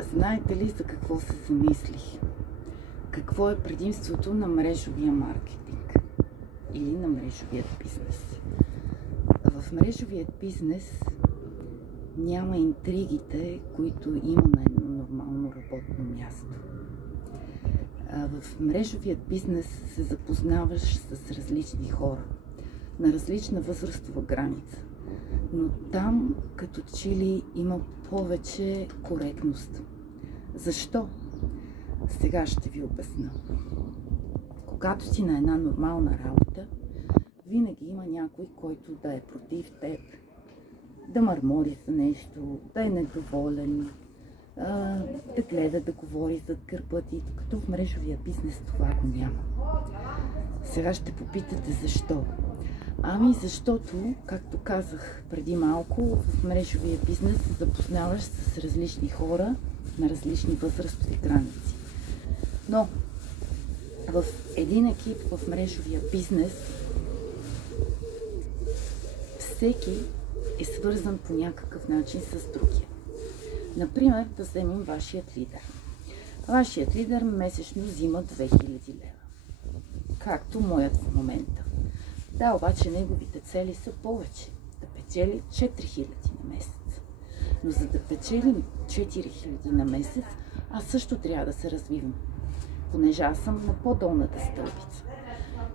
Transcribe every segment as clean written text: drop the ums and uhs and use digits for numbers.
Знаете ли за какво се замислих? Какво е предимството на мрежовия маркетинг или на мрежовият бизнес? В мрежовият бизнес няма интригите, които има на едно нормално работно място. В мрежовият бизнес се запознаваш с различни хора на различна възрастова граница, но там като че ли има повече коректност. Защо? Сега ще ви обясня. Когато си на една нормална работа, винаги има някой, който да е против теб, да мърмори за нещо, да е недоволен, да гледа, да говори зад гърба ти, докато в мрежовия бизнес това го няма. Сега ще попитате защо. Ами защото, както казах преди малко, в мрежовия бизнес се запознаваш с различни хора на различни възрастови граници. Но в един екип в мрежовия бизнес всеки е свързан по някакъв начин с другия. Например, да вземем вашият лидер. Вашият лидер месечно взима 2000 лева. Както моят в момента. Да, обаче неговите цели са повече. Да печели 4000 на месец. Но за да печелим 4000 на месец, аз също трябва да се развивам. Понеже аз съм на по-долната стълбица.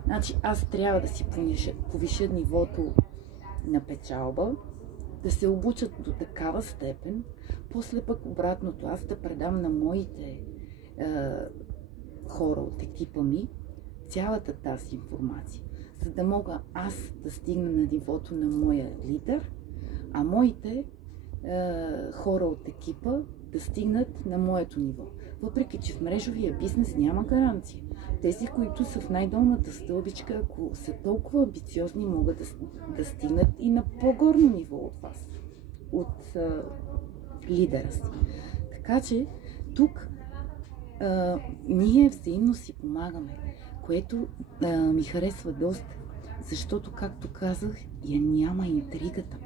Значи аз трябва да си повиша нивото на печалба, да се обучат до такава степен, после пък обратното, аз да предам на моите хора от екипа ми цялата тази информация, за да мога аз да стигна на нивото на моя лидер, а моите хора от екипа да стигнат на моето ниво. Въпреки че в мрежовия бизнес няма гаранция. Тези, които са в най-долната стълбичка, ако са толкова амбициозни, могат да стигнат и на по-горно ниво от вас, от лидера си. Така че тук ние взаимно си помагаме, което ми харесва доста, защото, както казах, я няма интригата.